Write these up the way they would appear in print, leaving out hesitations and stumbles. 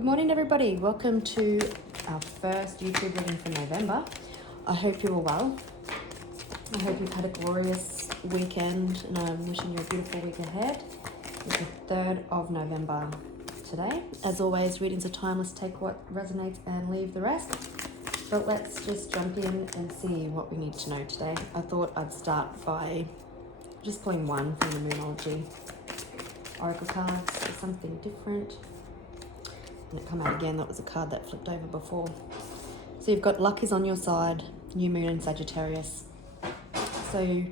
Good morning, everybody. Welcome to our first YouTube reading for November. I hope you're all well. I hope you've had a glorious weekend, and I'm wishing you a beautiful week ahead. It's the 3rd of November today. As always, readings are timeless. Take what resonates and leave the rest. But let's just jump in and see what we need to know today. I thought I'd start by just pulling one from the Moonology Oracle cards for something different. And it come out again. That was a card that flipped over before. So you've got luck is on your side, new moon in Sagittarius. So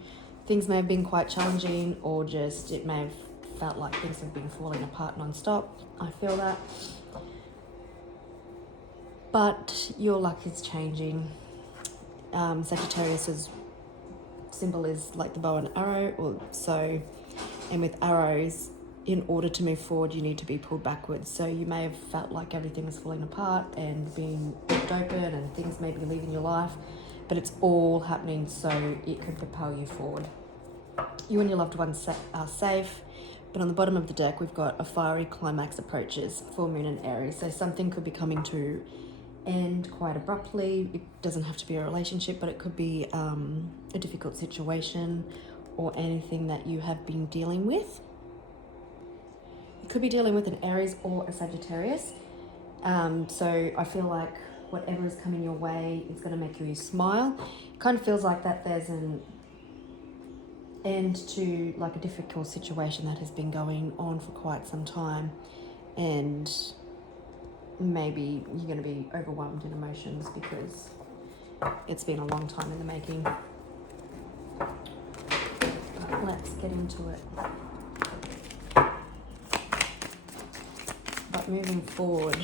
things may have been quite challenging, or just it may have felt like things have been falling apart non-stop. I feel that. But your luck is changing. Sagittarius's symbol is like the bow and arrow, and with arrows, in order to move forward, you need to be pulled backwards. So you may have felt like everything was falling apart and being ripped open and things may be leaving your life, but it's all happening so it can propel you forward. You and your loved ones are safe, but on the bottom of the deck, we've got a fiery climax approaches, full moon in Aries. So something could be coming to end quite abruptly. It doesn't have to be a relationship, but it could be a difficult situation or anything that you have been dealing with. You could be dealing with an Aries or a Sagittarius. So I feel like whatever is coming your way is going to make you smile. It kind of feels like that there's an end to like a difficult situation that has been going on for quite some time, and maybe you're going to be overwhelmed in emotions because it's been a long time in the making. But let's get into it. But moving forward,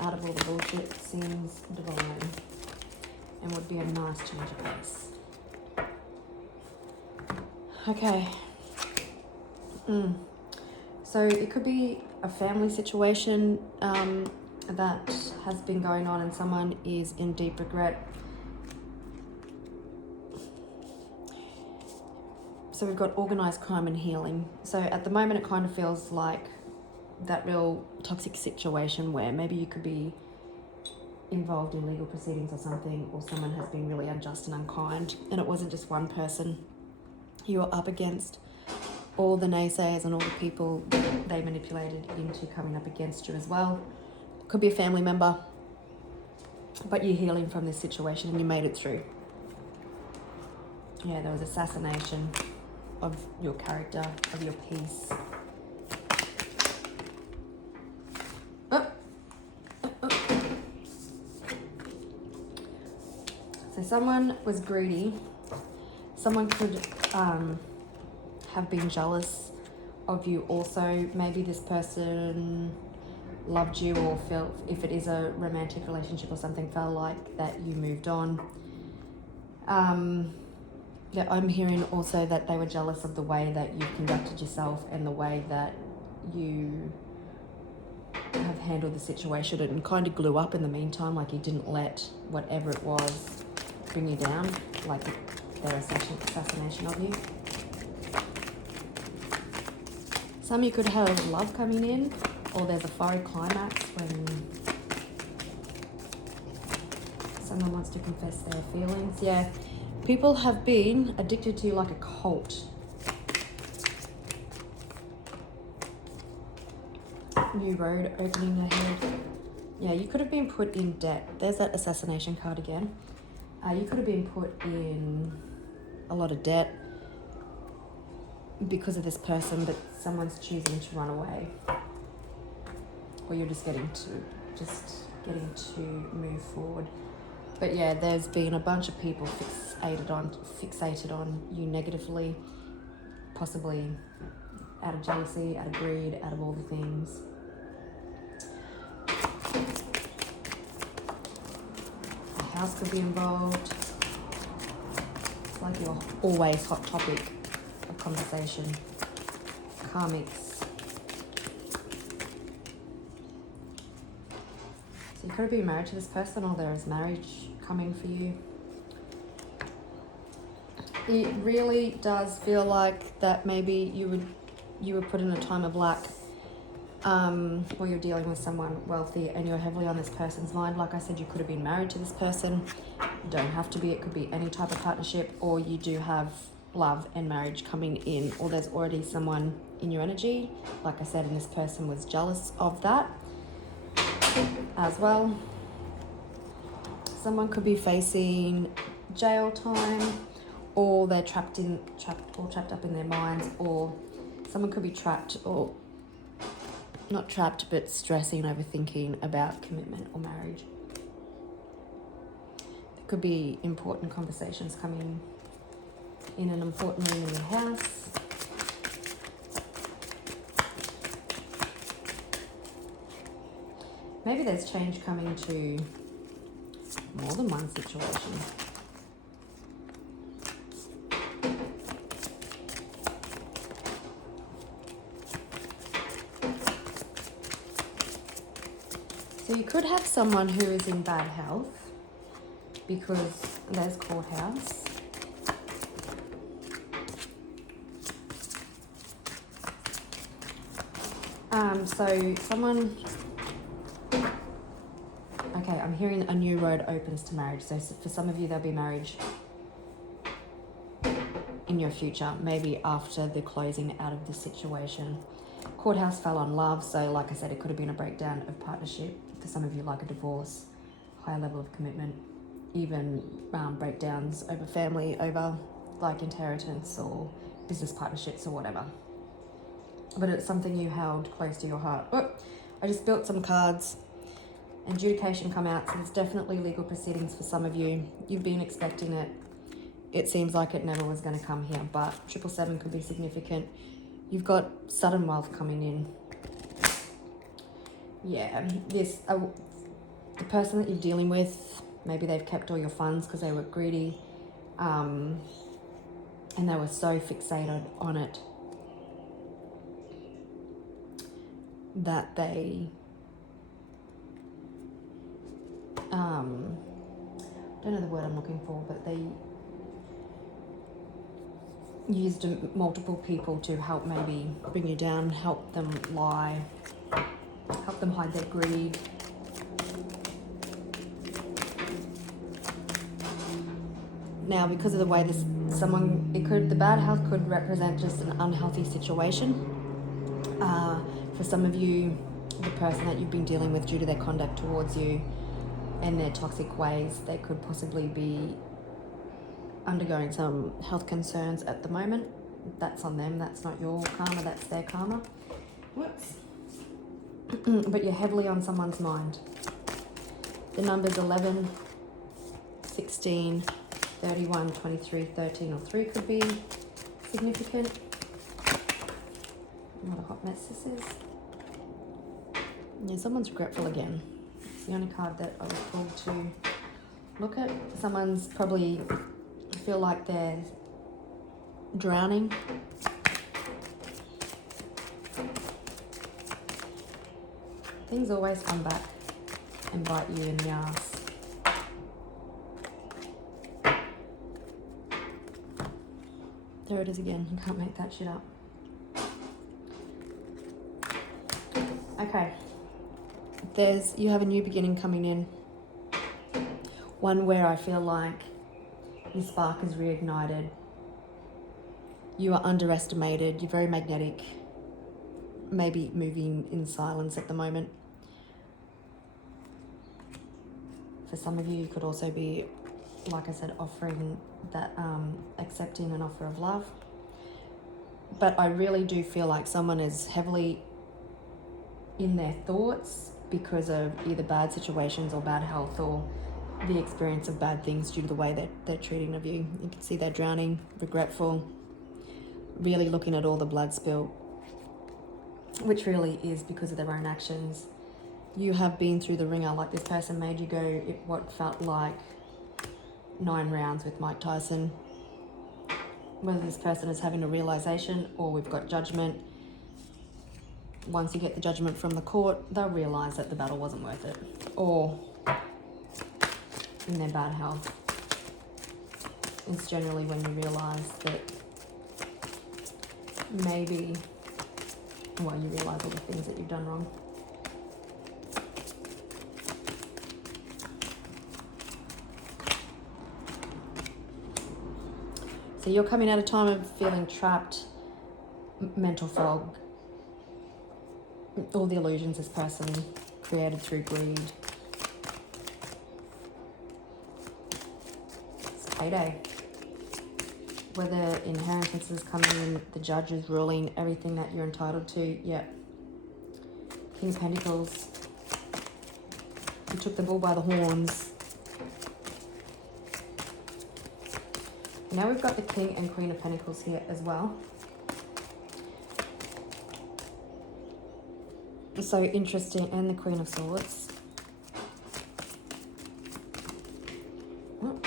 out of all the bullshit, seems divine and would be a nice change of pace. Okay. So it could be a family situation that has been going on and someone is in deep regret. So we've got organized crime and healing. So at the moment, it kind of feels like that real toxic situation where maybe you could be involved in legal proceedings or something, or someone has been really unjust and unkind, and it wasn't just one person. You were up against all the naysayers and all the people that they manipulated into coming up against you as well. Could be a family member, but you're healing from this situation and you made it through. Yeah, there was assassination of your character, of your peace. So someone was greedy. Someone could have been jealous of you also. Maybe this person loved you, or felt, if it is a romantic relationship or something, felt like that you moved on. Yeah, I'm hearing also that they were jealous of the way that you conducted yourself and the way that you have handled the situation, and kind of glue up in the meantime, like you didn't let whatever it was bring you down, like their assassination of you. Some you could have love coming in, or there's a fiery climax when someone wants to confess their feelings. Yeah, people have been addicted to you like a cult. New road opening ahead. Yeah, you could have been put in debt. There's that assassination card again. You could have been put in a lot of debt because of this person, but someone's choosing to run away, or you're just getting to move forward. But yeah, there's been a bunch of people fixated on you negatively, possibly out of jealousy, out of greed, out of all the things. A house could be involved. It's like you're always hot topic of conversation. Karmics. So you could have been married to this person, or there is marriage coming for you. It really does feel like that maybe you were put in a time of lack or you're dealing with someone wealthy and you're heavily on this person's mind. Like I said, you could have been married to this person. You don't have to be. It could be any type of partnership, or you do have love and marriage coming in, or there's already someone in your energy. Like I said, and this person was jealous of that as well. Someone could be facing jail time, or they're trapped up in their minds, or someone could be trapped, or not trapped, but stressing, overthinking about commitment or marriage. There could be important conversations coming in an important room in your house. Maybe there's change coming to more than one situation. So you could have someone who is in bad health, because there's courthouse. So someone, okay, I'm hearing a new road opens to marriage. So for some of you, there'll be marriage in your future, maybe after the closing out of this situation. Courthouse fell on love, so like I said, it could have been a breakdown of partnership. For some of you, like a divorce, higher level of commitment, even breakdowns over family, over like inheritance or business partnerships or whatever. But it's something you held close to your heart. Oh, I just built some cards. Adjudication come out, so there's definitely legal proceedings for some of you. You've been expecting it. It seems like it never was going to come here, but 777 could be significant. You've got sudden wealth coming in. Yeah, this the person that you're dealing with, maybe they've kept all your funds because they were greedy, and they were so fixated on it that they don't know the word I'm looking for, but they used multiple people to help maybe bring you down, help them lie, help them hide their greed. Now, because of the way the bad health could represent just an unhealthy situation. For some of you, the person that you've been dealing with, due to their conduct towards you and their toxic ways, they could possibly be undergoing some health concerns at the moment. That's on them. That's not your karma. That's their karma. Whoops. But you're heavily on someone's mind. The numbers 11, 16, 31, 23, 13, or 3 could be significant. What a hot mess this is. Yeah, someone's regretful again. It's the only card that I was pulled to look at. Someone's probably feel like they're drowning. Things always come back and bite you in the ass. There it is again. You can't make that shit up. Okay. You have a new beginning coming in. One where I feel like your spark is reignited. You are underestimated. You're very magnetic. Maybe moving in silence at the moment. For some of you, you could also be, like I said, offering that, accepting an offer of love. But I really do feel like someone is heavily in their thoughts because of either bad situations or bad health, or the experience of bad things due to the way they're treating of you. You can see they're drowning, regretful, really looking at all the blood spill, which really is because of their own actions. You have been through the ringer. Like, this person made you go what felt like 9 rounds with Mike Tyson. Whether this person is having a realization or we've got judgment. Once you get the judgment from the court, they'll realize that the battle wasn't worth it. Or in their bad health. It's generally when you realize that maybe while you realise all the things that you've done wrong. So you're coming out of time of feeling trapped, mental fog, all the illusions this person created through greed. It's payday. Whether inheritance is coming in, the judge is ruling everything that you're entitled to. Yeah. King of Pentacles. You took the bull by the horns. Now we've got the King and Queen of Pentacles here as well. So interesting. And the Queen of Swords. Oh.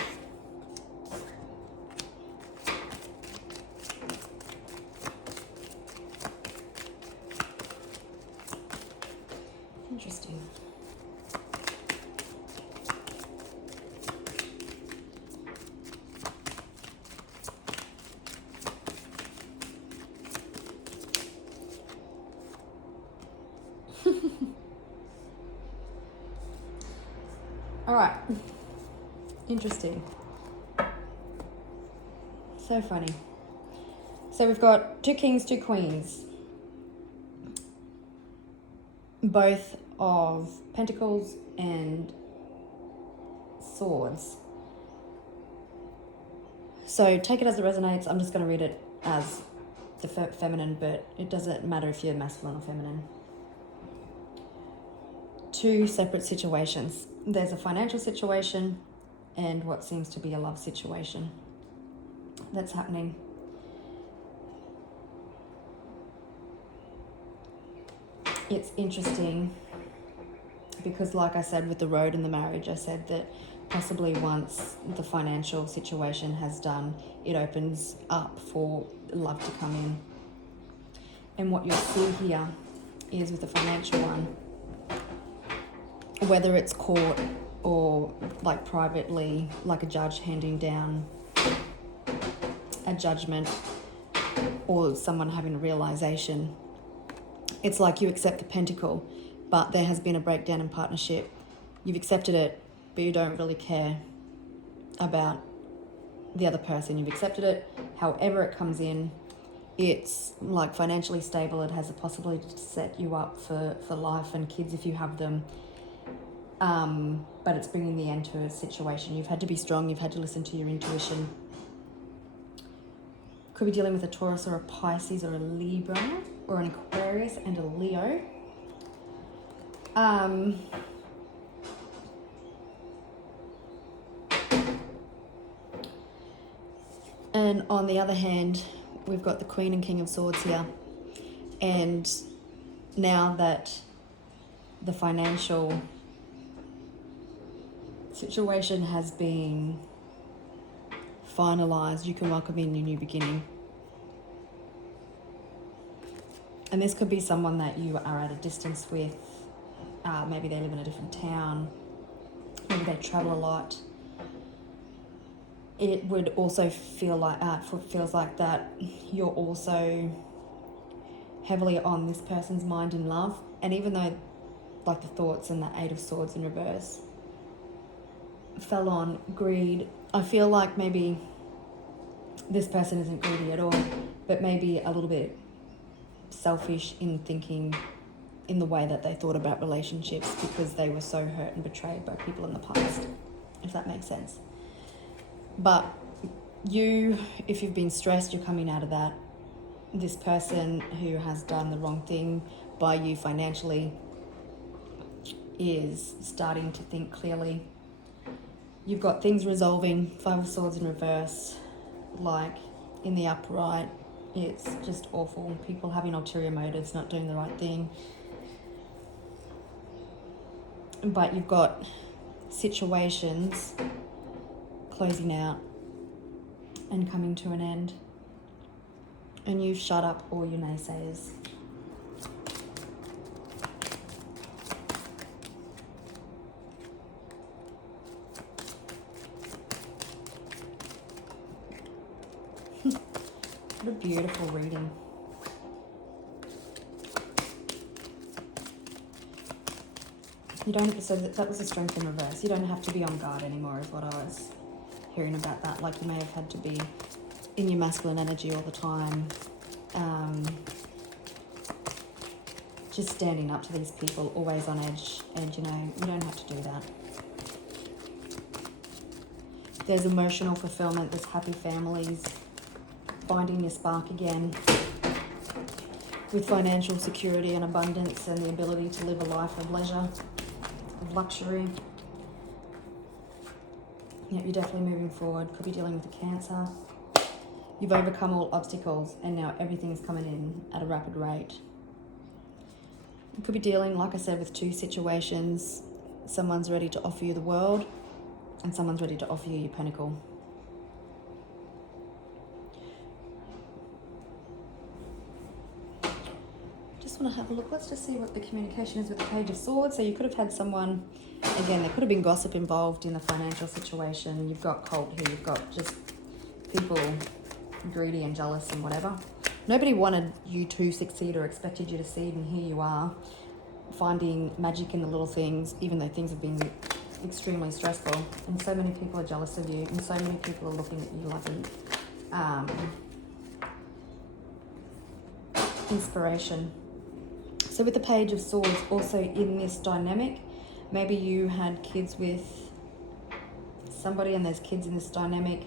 Interesting. All right. Interesting. So funny. So we've got 2 kings, 2 queens. Both of pentacles and swords. So take it as it resonates. I'm just going to read it as the feminine, but it doesn't matter if you're masculine or feminine. 2 separate situations. There's a financial situation and what seems to be a love situation that's happening. It's interesting because, like I said with the road and the marriage, I said that possibly once the financial situation has done, it opens up for love to come in. And what you'll see here is with the financial one, whether it's court or like privately, like a judge handing down a judgment or someone having a realization, it's like you accept the pentacle, but there has been a breakdown in partnership. You've accepted it, but you don't really care about the other person. You've accepted it, however it comes in. It's like financially stable. It has a possibility to set you up for life and kids if you have them. But it's bringing the end to a situation. You've had to be strong. You've had to listen to your intuition. Could be dealing with a Taurus or a Pisces or a Libra or an Aquarius and a Leo. And on the other hand, we've got the Queen and King of Swords here. And now that the financial situation has been finalized, you can welcome in your new beginning. And this could be someone that you are at a distance with. Maybe they live in a different town. Maybe they travel a lot. It would also feel like feels like that you're also heavily on this person's mind in love. And even though like the thoughts and the 8 of Swords in reverse fell on greed, I feel like maybe this person isn't greedy at all, but maybe a little bit selfish in thinking in the way that they thought about relationships because they were so hurt and betrayed by people in the past, if that makes sense. But you, if you've been stressed, you're coming out of that. This person who has done the wrong thing by you financially is starting to think clearly. You've got things resolving. 5 of Swords in reverse, like in the upright, it's just awful. People having ulterior motives, not doing the right thing. But you've got situations closing out and coming to an end. And you've shut up all your naysayers. What a beautiful reading. You don't, so that was a strength in reverse. You don't have to be on guard anymore is what I was hearing about that. Like you may have had to be in your masculine energy all the time. Just standing up to these people, always on edge, and you know, you don't have to do that. There's emotional fulfillment, there's happy families, finding your spark again, with financial security and abundance and the ability to live a life of leisure, of luxury. Yeah, you're definitely moving forward. Could be dealing with a cancer. You've overcome all obstacles and now everything's coming in at a rapid rate. You could be dealing, like I said, with two situations. Someone's ready to offer you the world and someone's ready to offer you your pentacle. Just want to have a look. Let's just see what the communication is with the Page of Swords. So you could have had someone, again, there could have been gossip involved in the financial situation. You've got cult here. You've got just people greedy and jealous and whatever. Nobody wanted you to succeed or expected you to succeed, and here you are, finding magic in the little things, even though things have been extremely stressful. And so many people are jealous of you, and so many people are looking at you like an inspiration. So with the Page of Swords, also in this dynamic, maybe you had kids with somebody and there's kids in this dynamic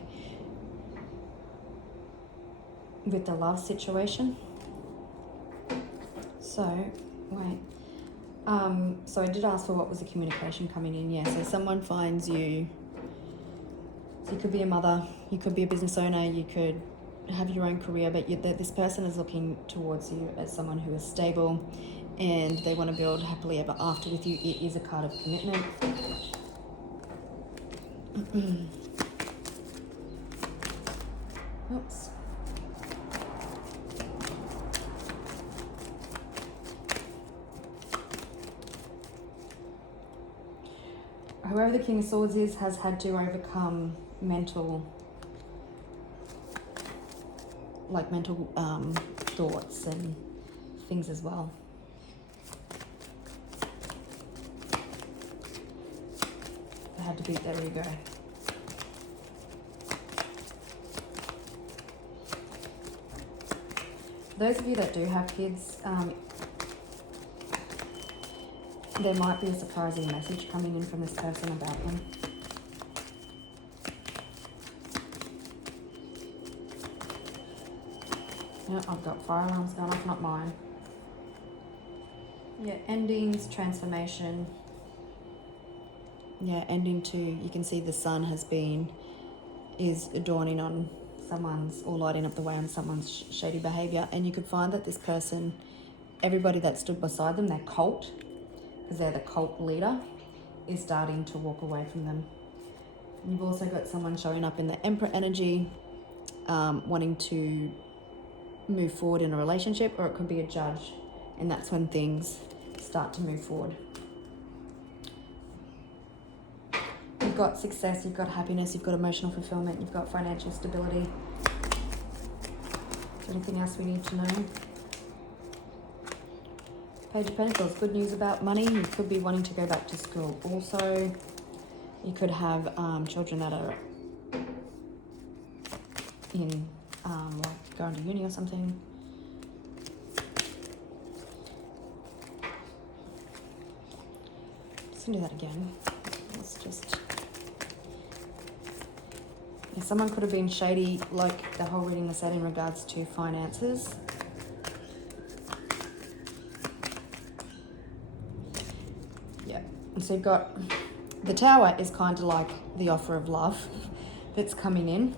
with the love situation. So, wait. So I did ask for what was the communication coming in. Yeah, so someone finds you. So you could be a mother, you could be a business owner, you could have your own career, but this person is looking towards you as someone who is stable and they want to build happily ever after with you. It is a card of commitment. Oops. Whoever the King of Swords is has had to overcome mental thoughts and things as well. They had to beat their ego. Those of you that do have kids, there might be a surprising message coming in from this person about them. Yeah, I've got fire alarms going off, not mine. Yeah, endings, transformation. Yeah, ending to, you can see the sun is dawning on someone's, or lighting up the way on someone's shady behavior. And you could find that this person, everybody that stood beside them, their cult, because they're the cult leader, is starting to walk away from them. And you've also got someone showing up in the Emperor energy, wanting to move forward in a relationship, or it could be a judge, and that's when things start to move forward. You've got success, you've got happiness, you've got emotional fulfillment, you've got financial stability. Is there anything else we need to know? Page of Pentacles, good news about money. You could be wanting to go back to school. Also, you could have children that are in like going to uni or something. Just gonna do that again. Let's just. Yeah, someone could have been shady, like the whole reading I said, in regards to finances. Yeah, and so you've got the Tower is kind of like the offer of love that's coming in.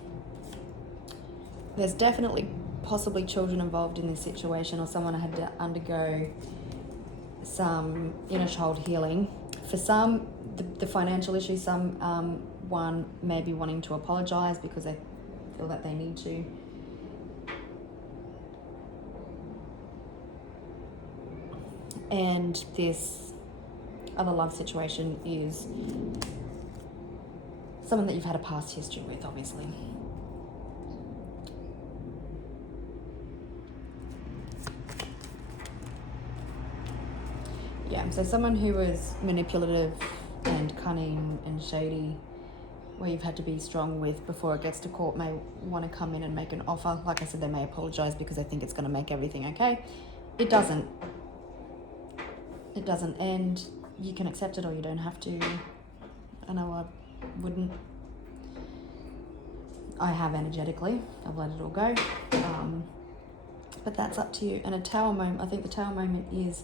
There's definitely possibly children involved in this situation, or someone had to undergo some inner child healing. For some, the financial issue, one may be wanting to apologize because they feel that they need to. And this other love situation is someone that you've had a past history with, obviously. Yeah, so someone who is manipulative and cunning and shady, where you've had to be strong with before it gets to court, may want to come in and make an offer. Like I said, they may apologise because they think it's going to make everything okay. It doesn't. It doesn't, and you can accept it or you don't have to. I know I wouldn't. I have energetically. I've let it all go. But that's up to you. And a Tower moment, I think the Tower moment is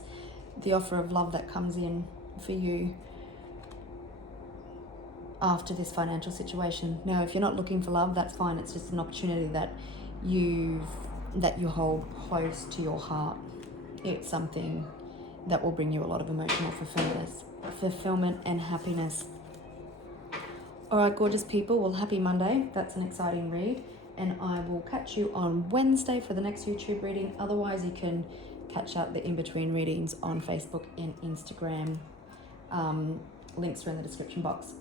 the offer of love that comes in for you after this financial situation. Now, if you're not looking for love, that's fine. It's just an opportunity that you hold close to your heart. It's something that will bring you a lot of emotional fulfillment and happiness. All right, gorgeous people. Well, happy Monday. That's an exciting read. And I will catch you on Wednesday for the next YouTube reading. Otherwise, you can catch up the in-between readings on Facebook and Instagram. Links are in the description box.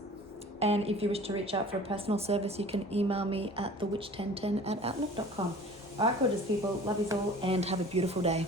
And if you wish to reach out for a personal service, you can email me at thewitch1010@outlook.com. All right, gorgeous people. Love you all and have a beautiful day.